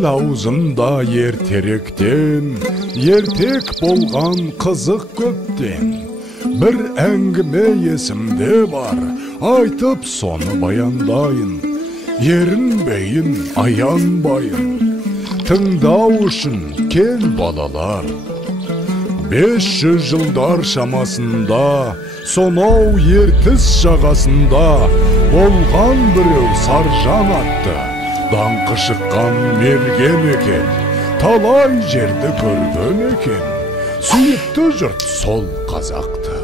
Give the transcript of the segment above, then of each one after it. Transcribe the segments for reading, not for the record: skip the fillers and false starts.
Ел аузында ертеректен, ертек болған қызық көптен. Bir әңгіме есімде бар, айтып соны баяндайын. Ерінбейін, аянбайын, тыңдау үшін кел балалар. 500 жылдар шамасында, сонау ертіс жағасында болған біреу Саржан атты. Даңқы шыққан мерген екен, талай жерді көрген екен. Сүйікті жұрт сол қазақты.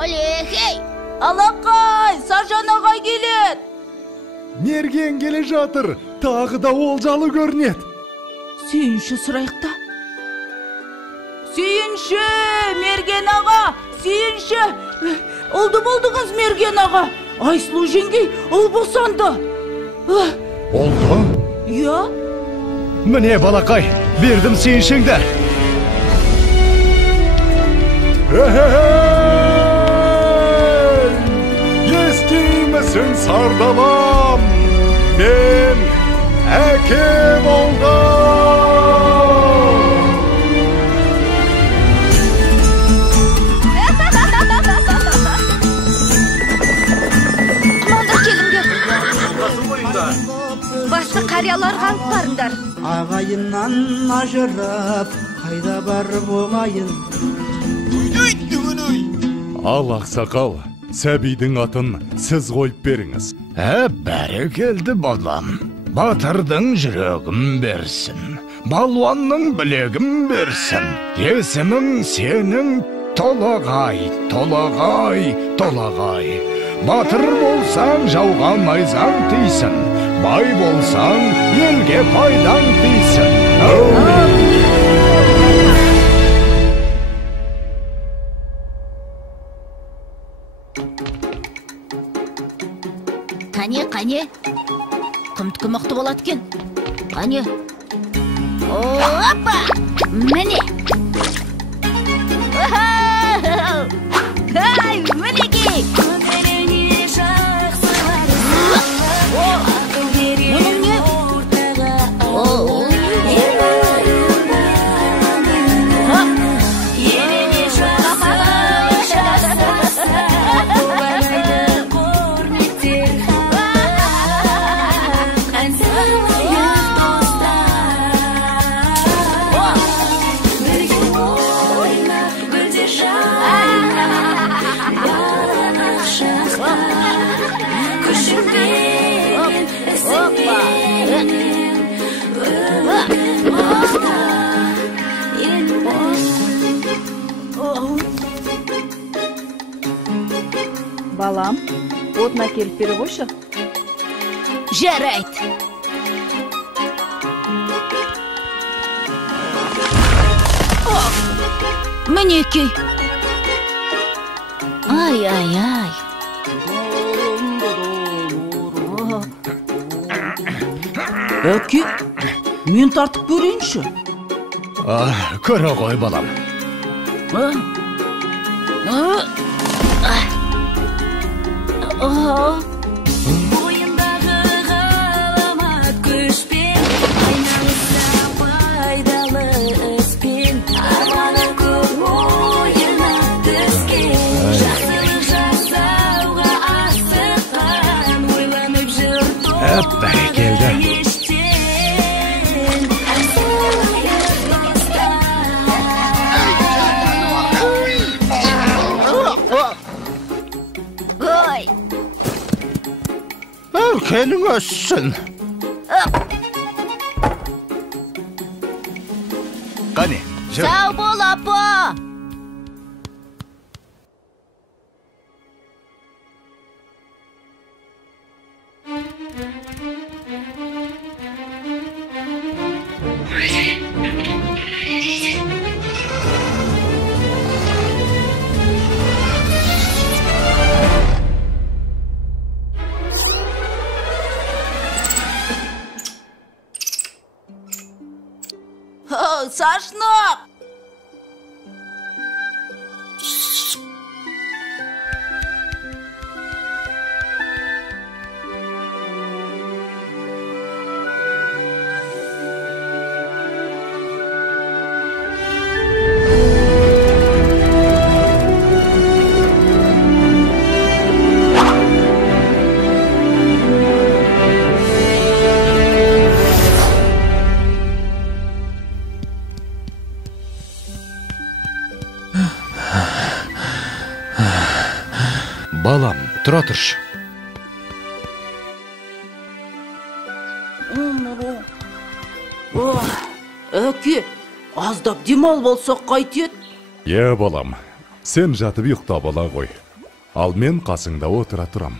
Алехей! Алақай! Саржан ағай келеді! Мерген келе жатыр, тағы да олжалы көрінеді. Сүйінші сұрайықта. Сүйінші, Мерген аға! Сүйінші! Oldu болдыңыз, Мерген аға! Айсұлу жеңгей, ұл босанды. Oldu? Я? Міне, балақай, бердім сүйіншіңді. Естимісің сардаlam, мен әке болдым. Маңдар келіңдер. Басты қариялар қалып барыңдар. Ағайыннан ажырап, қайда бар болайын. Ал ақсақал, сәбидің атын сіз қойып беріңіз. Бәрі келді балам. Батырдың жүрегім берсін, балуанның білегім берсін. Есімің сенің Толағай, Толағай, Толағай. Батыр болсаң жауға найзаң тисін, бай болсаң елге пайдаң тисін. Қане, құмтқы мықты болады кен. Қане. Опа! Міне! Ай, мінекей! Мұның не? Балам, отына келіп бері қойшы. Жарайды. Мінекей. Ай. Әке, мен тартып көрейінші. Көре ғой балам. Бойындағы ғаламат күшпен, айналыса пайдалы іспен, арманы көп ойына түскен, жақсылық жасауға асыққан, ойланып жүр Бәрі келді. Келің өссін. Қане, жүр. Сау бол, апа! Сашнақ! Балам, тұра тұршы. Әке, аздап демал болсақ қайтет? Балам, сен жатып ұйықтап ала ғой. Ал мен қасыңда отыра тұрам.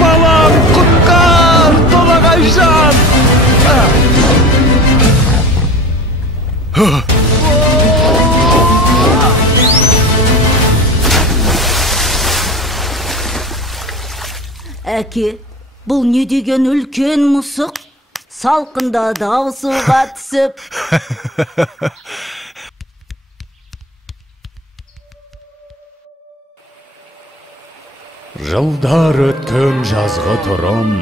Балам, құтқар! Толағайжан! Әке, бұл не деген үлкен мұсық? Салқында дау суға түсіп. Жылдар өткен жазғы тұрым,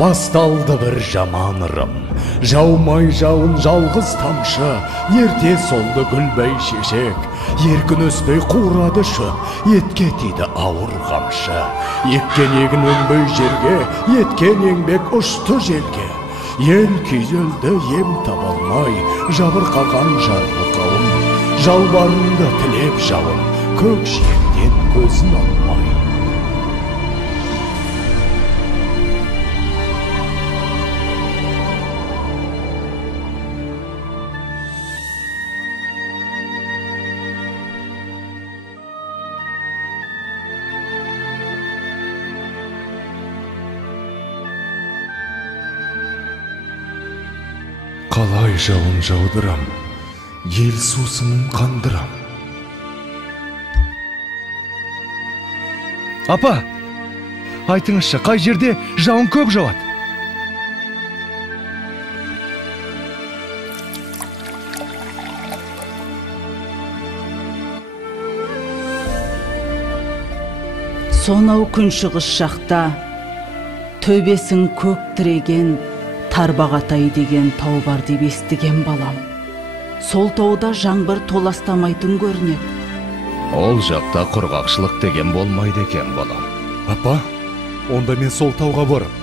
басталды бір жаман ырым. Жаумай жауын жалғыз тамшы, ерте солды гүлбей шешек. Еркін өспей қурады шөп, етке тиді ауыр қамшы. Еккен егін өнбей жерге, еткен еңбек ұшты желге. Ел күйзелді ем табалмай, жабырқаған жарғы қауым. Жалбарынды тілеп жауын, көк жиектен көзін алмай. Қалай жауын жаудырам, ел сусынын қандырам. Апа, айтыңызшы, қай жерде жауын көп жауады? Сонау күншығыс жақта, төбесін көк тіреген Тарбағатай деген тау бар деп естіген балам. Сол тауда жаңбыр толастамайтын көрінеді. Ол жақта құрғақшылық деген болмайды екен, балам. Апа, онда мен сол тауға барып,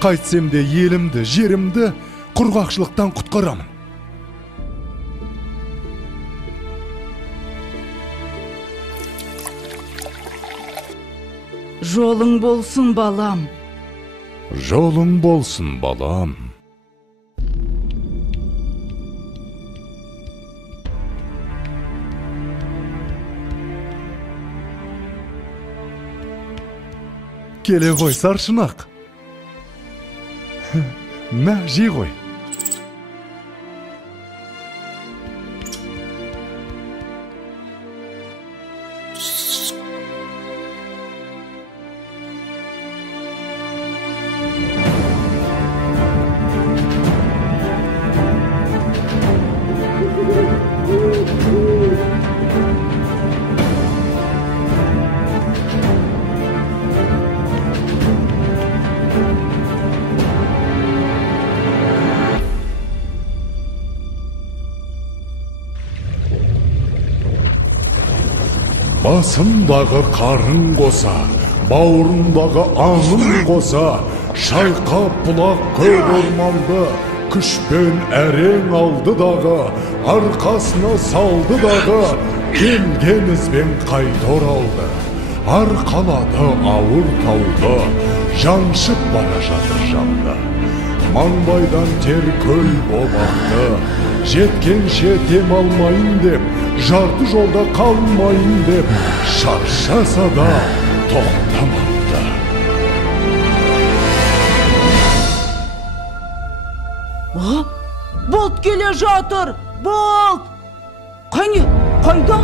қайтсем де елімді, жерімді құрғақшылықтан құтқарамын. Жолың болсын, балам. Жолың болсын, балам. Келе ғой, саршынақ. Мә, жей ғой. Басымдағы қарын қоса, бауырымдағы аңым қоса, шайқап бұлақ көк орманды, күшпен әрең алды дағы, арқасына салды дағы, келген ізбен қайта оралды. Арқалады ауыр тауды, жаншып бара жатыр жанды. Маңбайдан тер көл болақты, жеткенше дем алмайын деп, жарты жолда қалмайын деп, шаршаса да тоқтамапты. Болт келе жатыр, болт! Қане, қайда?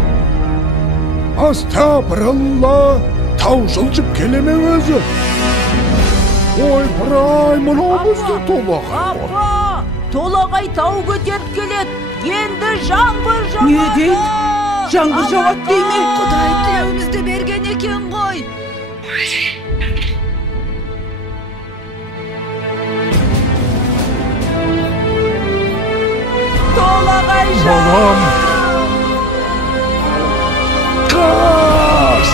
Астапыралла, тау жылжып келеме өзі. Ой, бірай, мұнамызды толағай ғой. Апа, толағай тау көтеріп келеді. Енді жаңбыр жауады. Не дейді? жаңбыр жауат дейме? Құдай тілеуімізді берген екен ғой. Толағай Балам! Қаш!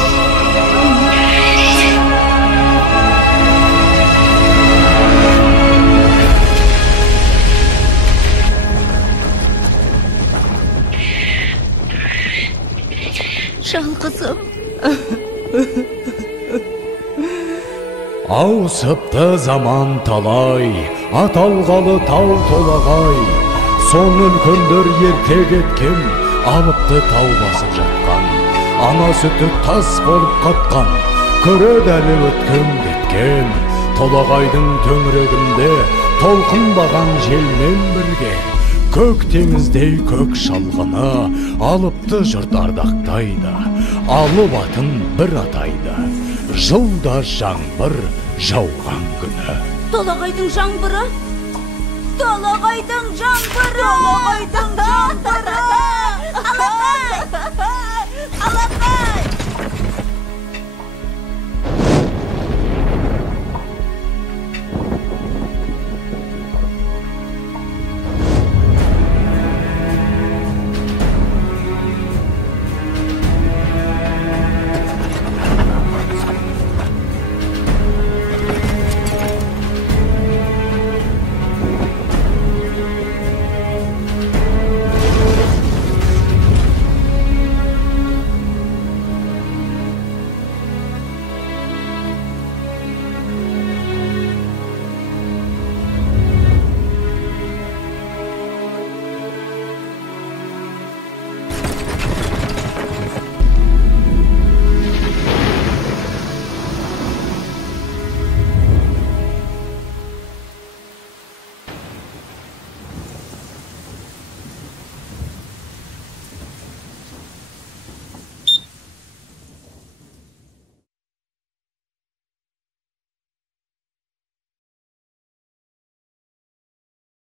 Жалғызым. Ауысыпты заман талай, аталғалы тау толағай. Сон үлкендер ерте кеткен, алыпты тау басып жатқан. Ана сүті тас болып қатқан, көреді әлі өткен кеткен. Толағайдың төңірегінде толқынбаған желмен бірге. Көк теңіздей көк шалғыны алыпты жұрт ардақтайды. Алып атын бір атайды, жылда жаңбыр жауған күні. Толағайдың жаңбыры. Толағайдың жаңбыры. Толағайдың жаңбыры.